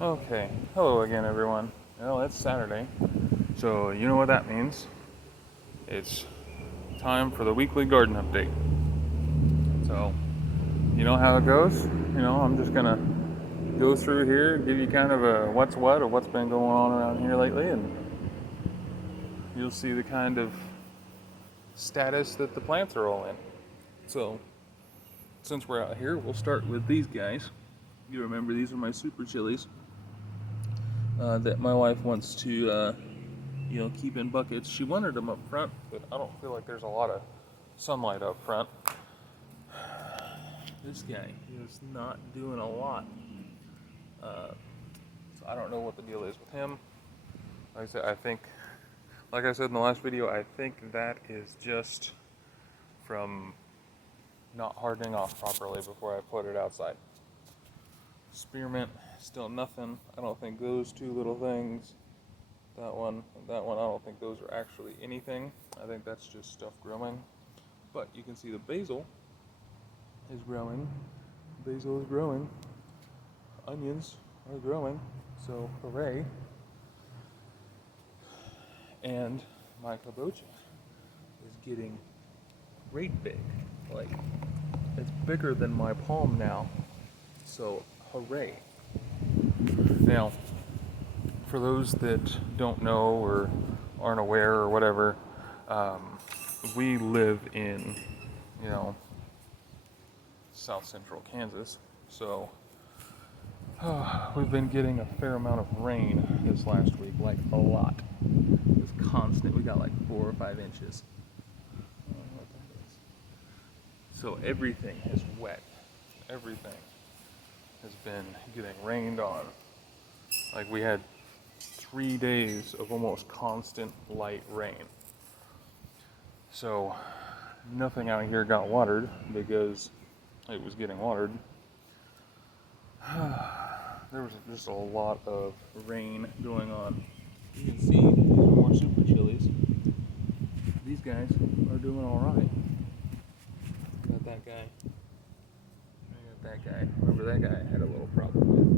Okay, hello again, everyone. Well, it's Saturday, so you know what that means. It's time for the weekly garden update. So, you know how it goes. I'm just gonna go through here, give you kind of a what's what or what's been going on around here lately, and you'll see the kind of status that the plants are all in. So, since we're out here, we'll start with these guys. You remember these are my super chilies that my wife wants to keep in buckets. She wanted them up front, but I don't feel like there's a lot of sunlight up front. This guy is not doing a lot. So I don't know what the deal is with him. Like I said in the last video, I think that is just from not hardening off properly before I put it outside. Spearmint, still nothing. I don't think those two little things, that one, and that one, I don't think those are actually anything. I think that's just stuff growing. But you can see the basil is growing. Basil is growing. Onions are growing. So hooray. And my kabocha is getting great big. Like, it's bigger than my palm now. So hooray. Now, for those that don't know or aren't aware or whatever, we live in, you know, south central Kansas. So we've been getting a fair amount of rain this last week, like a lot. It's constant. We got like 4 or 5 inches. I don't know what that is. So everything is wet. Everything has been getting rained on. Like we had 3 days of almost constant light rain. So nothing out here got watered because it was getting watered. There was just a lot of rain going on. You can see these are more super chilies. These guys are doing all right. Got that guy. I got that guy. Remember that guy I had a little problem with.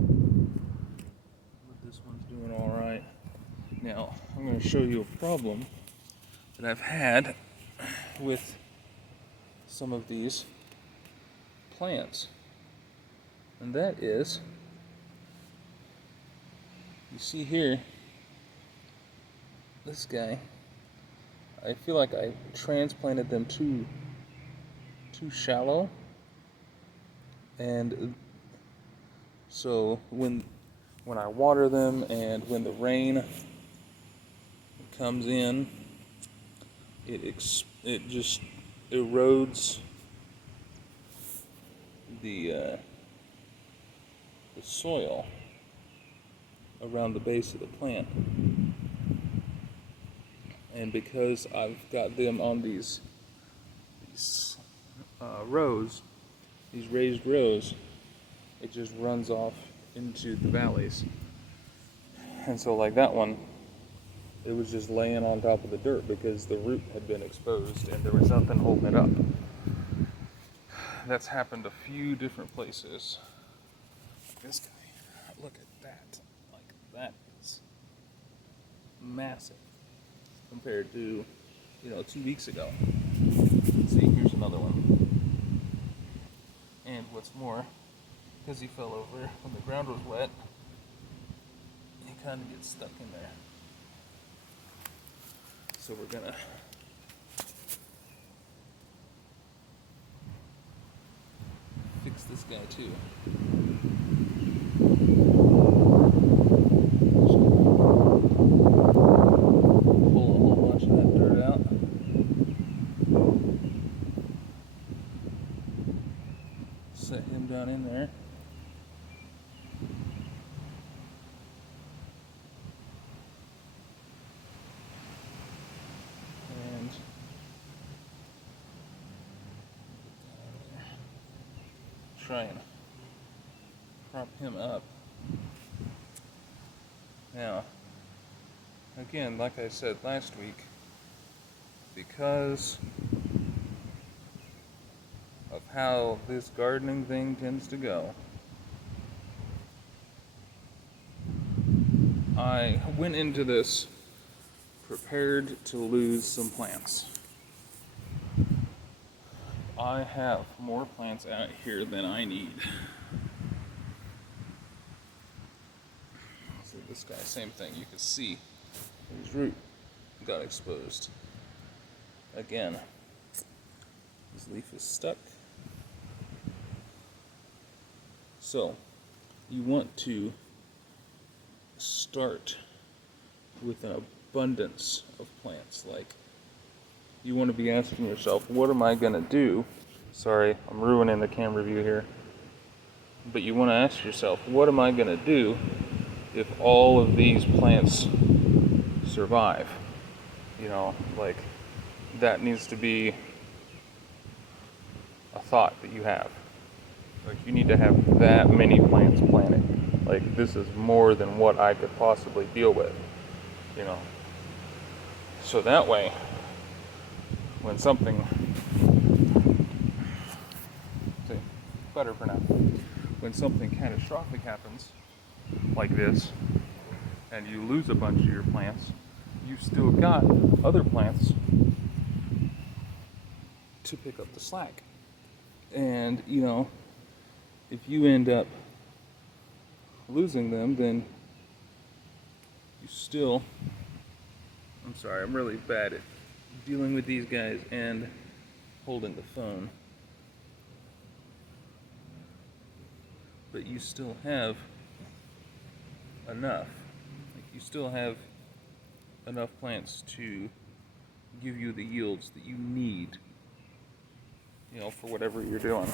But this one's doing all right. Now I'm going to show you a problem that I've had with some of these plants, and that is, you see here, this guy. I feel like I transplanted them too shallow, and so when I water them and when the rain comes in, it just erodes the soil around the base of the plant. And because I've got them on these rows, these raised rows, it just runs off into the valleys. And so like that one, it was just laying on top of the dirt because the root had been exposed and there was nothing holding it up. That's happened a few different places. This guy, look at that. Like, that is massive compared to, 2 weeks ago. See, here's another one. And what's more, because he fell over when the ground was wet, he kind of gets stuck in there. So we're gonna fix this guy too. Pull a whole bunch of that dirt out. Set him down in there. And try and prop him up. Now, again, like I said last week, because of how this gardening thing tends to go, I went into this prepared to lose some plants. I have more plants out here than I need. So this guy, same thing. You can see his root got exposed. Again, his leaf is stuck. So, you want to start with an abundance of plants. Like, you want to be asking yourself, what am I going to do? Sorry, I'm ruining the camera view here. But you want to ask yourself, what am I going to do if all of these plants survive? You know, like, that needs to be a thought that you have. Like, you need to have that many plants planted. Like, this is more than what I could possibly deal with, you know. So that way, when something, see, better for now. When something catastrophic happens, like this, and you lose a bunch of your plants, you've still got other plants to pick up the slack. And, you know, if you end up losing them, then you still, I'm sorry, I'm really bad at dealing with these guys and holding the phone. But you still have enough. Like, you still have enough plants to give you the yields that you need, you know, for whatever you're doing.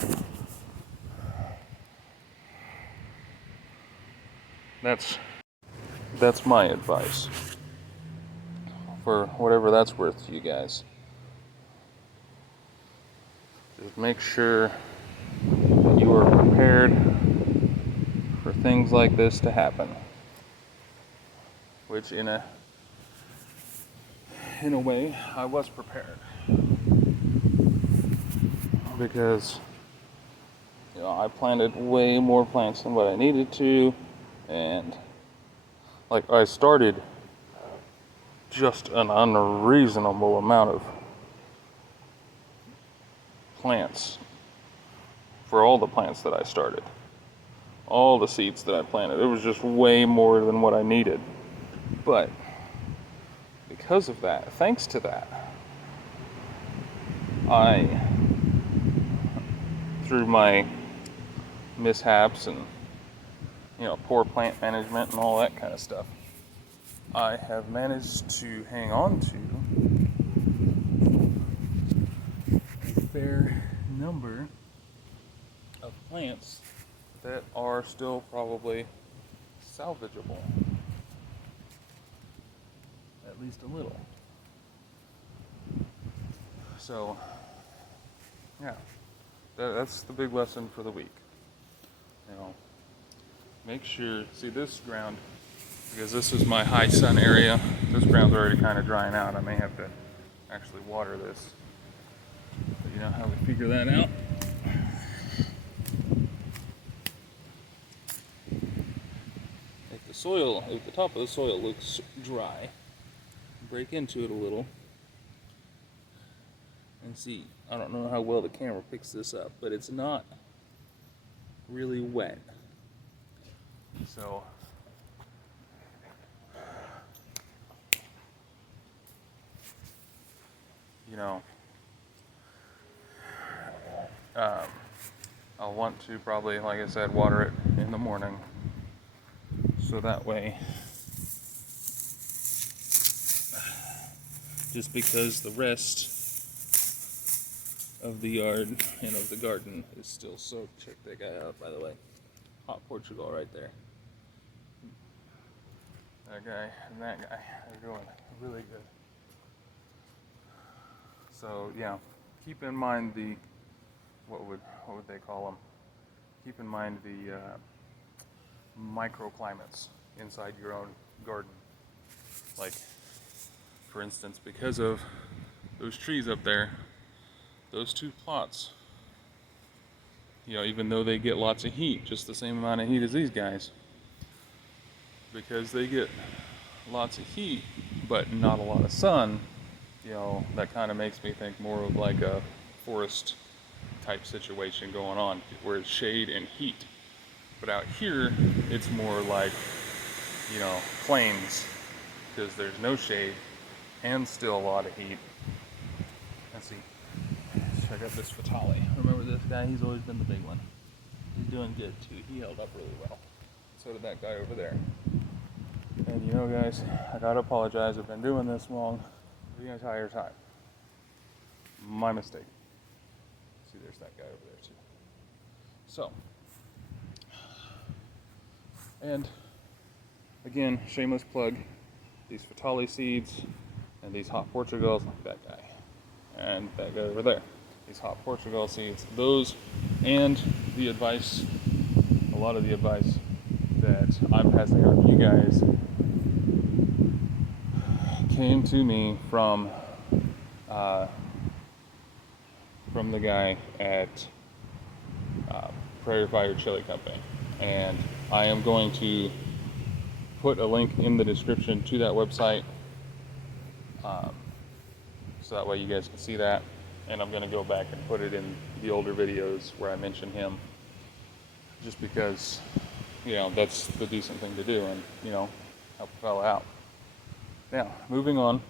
That's my advice for whatever that's worth to you guys. Just make sure that you are prepared for things like this to happen. Which in a way I was prepared. Because, you know, I planted way more plants than what I needed to, and like, I started just an unreasonable amount of plants for all the plants that I started. All the seeds that I planted. It was just way more than what I needed. But because of that, thanks to that, through my mishaps and, you know, poor plant management and all that kind of stuff, I have managed to hang on to a fair number of plants that are still probably salvageable. At least a little. So, yeah, that's the big lesson for the week. You know, make sure, see this ground, because this is my high sun area, this ground's already kind of drying out. I may have to actually water this. But you know how we figure that out? If the top of the soil looks dry, break into it a little and see. I don't know how well the camera picks this up, but it's not really wet. So you know, I'll want to probably, like I said, water it in the morning, so that way, just because the rest of the yard and of the garden is still soaked. Check that guy out, by the way. Hot Portugal right there. That guy and that guy are doing really good. So yeah, keep in mind the, what would they call them? Keep in mind the microclimates inside your own garden. Like, for instance, because of those trees up there, those two plots, you know, even though they get lots of heat, just the same amount of heat as these guys, because they get lots of heat but not a lot of sun. That kind of makes me think more of like a forest type situation going on where it's shade and heat. But out here, it's more like, plains, because there's no shade and still a lot of heat. Let's see. Check out this Fatale. Remember this guy? He's always been the big one. He's doing good too. He held up really well. So did that guy over there. And guys, I gotta apologize. I've been doing this long the entire time. My mistake. See, there's that guy over there too. So, and again, shameless plug, these Fatale seeds and these hot Portugals, like that guy and that guy over there. These hot Portugal seeds, those, and the advice, a lot of the advice that I'm passing on to you guys came to me from the guy at Prairie Fire Chili Company, and I am going to put a link in the description to that website, so that way you guys can see that. And I'm going to go back and put it in the older videos where I mention him, just because that's the decent thing to do, and help a fella out. Now, moving on,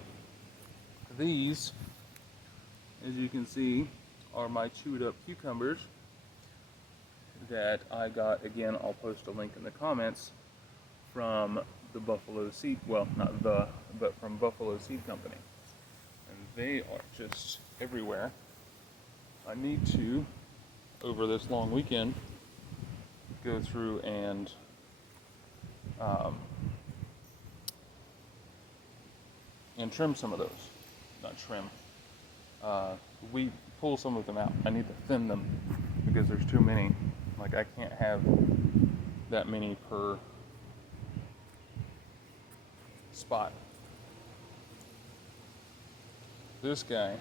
these, as you can see, are my chewed up cucumbers that I got. Again, I'll post a link in the comments from the Buffalo Seed, well, not the, but from Buffalo Seed Company. And they are just everywhere. I need to, over this long weekend, go through and trim some of those. Not trim. We pull some of them out. I need to thin them because there's too many. Like, I can't have that many per spot. This guy,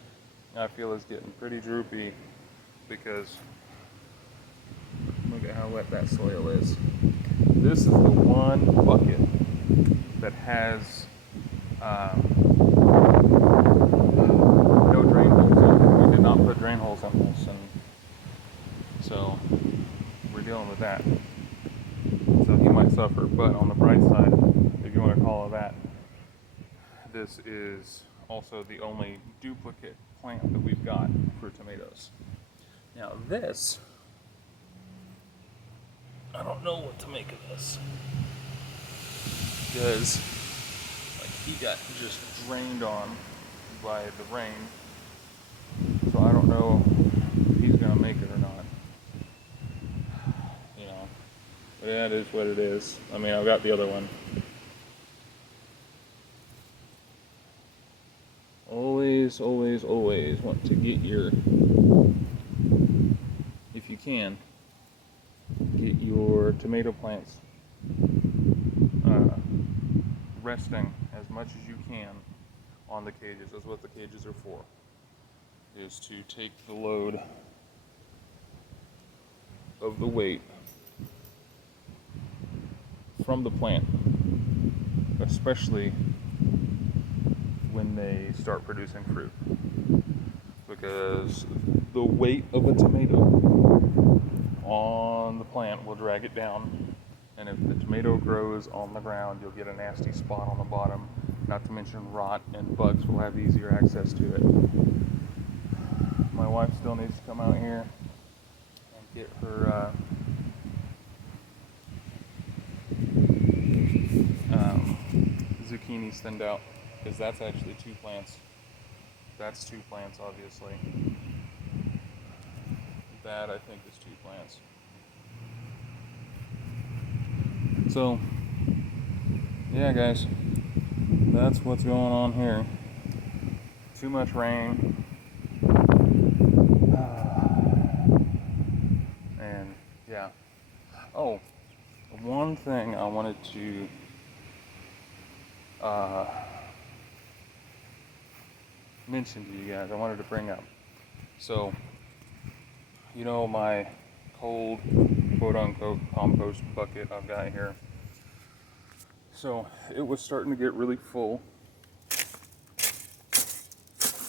I feel, is getting pretty droopy because look at how wet that soil is. This is the one bucket that has no drain holes in it. We did not put drain holes in this, and so we're dealing with that. So he might suffer, but on the bright side, if you want to call it that, this is also the only duplicate plant that we've got for tomatoes. Now this, I don't know what to make of this, because he got just drained on by the rain, so I don't know if he's gonna make it or not. But yeah, it is what it is. I mean, I've got the other one. Always, always, always want to get if you can, get your tomato plants resting as much as you can on the cages. That's what the cages are for, is to take the load of the weight from the plant, especially when they start producing fruit, because the weight of a tomato on the plant will drag it down, and if the tomato grows on the ground, you'll get a nasty spot on the bottom, not to mention rot, and bugs will have easier access to it. My wife still needs to come out here and get her zucchini thinned out, because that's actually 2 plants. That's 2 plants, obviously. That, I think, is 2 plants. So, yeah, guys, that's what's going on here. Too much rain. And, yeah. Oh, one thing I wanted to mention to you guys, I wanted to bring up. So, my cold, quote-unquote, compost bucket I've got here. So it was starting to get really full.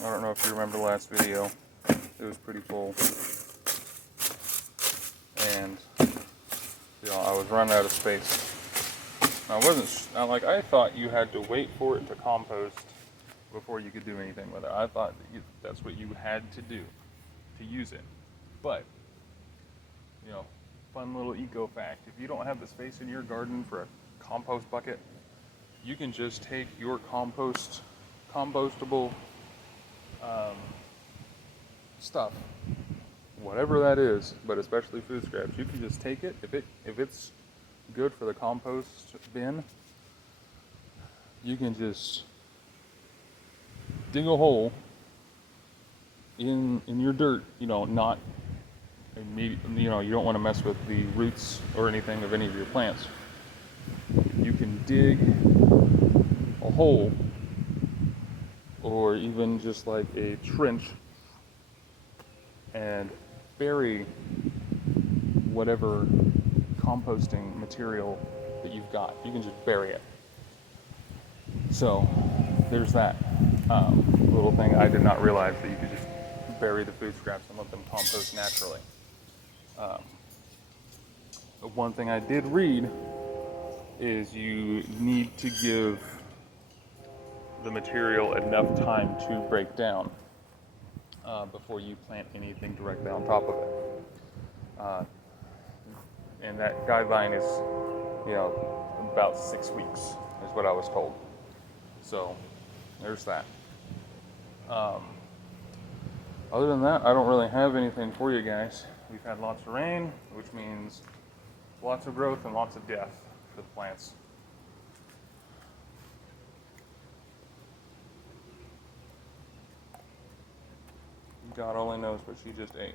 I don't know if you remember the last video. It was pretty full. And, I was running out of space. I I thought you had to wait for it to compost before you could do anything with it. I thought that's what you had to do to use it. But, fun little eco fact. If you don't have the space in your garden for a compost bucket, you can just take your compostable stuff, whatever that is, but especially food scraps. You can just take it. If it's good for the compost bin, you can just dig a hole in your dirt. Not maybe you don't want to mess with the roots or anything of any of your plants. You can dig a hole, or even just like a trench, and bury whatever composting material that you've got. You can just bury it. So there's that little thing. I did not realize that you could just bury the food scraps and let them compost naturally. One thing I did read is you need to give the material enough time to break down before you plant anything directly on top of it. And that guideline is, about 6 weeks is what I was told. So there's that. Other than that, I don't really have anything for you guys. We've had lots of rain, which means lots of growth and lots of death for the plants. God only knows what she just ate.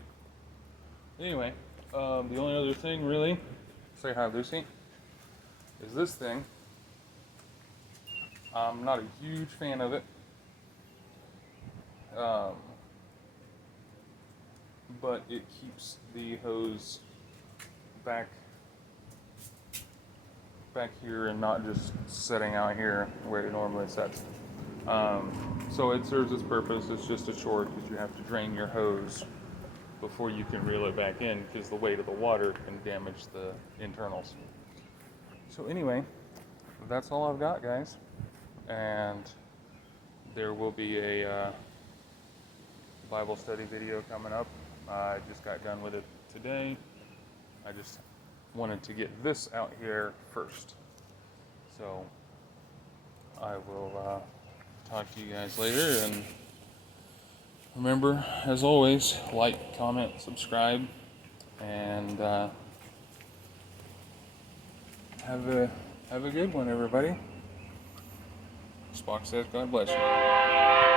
Anyway, the only other thing really, say hi Lucy, is this thing. I'm not a huge fan of it. But it keeps the hose back here and not just sitting out here where it normally sits. So it serves its purpose. It's just a chore because you have to drain your hose before you can reel it back in, because the weight of the water can damage the internals. So anyway, that's all I've got, guys. And there will be a Bible study video coming up. I just got done with it today. I just wanted to get this out here first. So I will talk to you guys later, and remember, as always, like, comment, subscribe, and have a good one, everybody. Spock says, God bless you.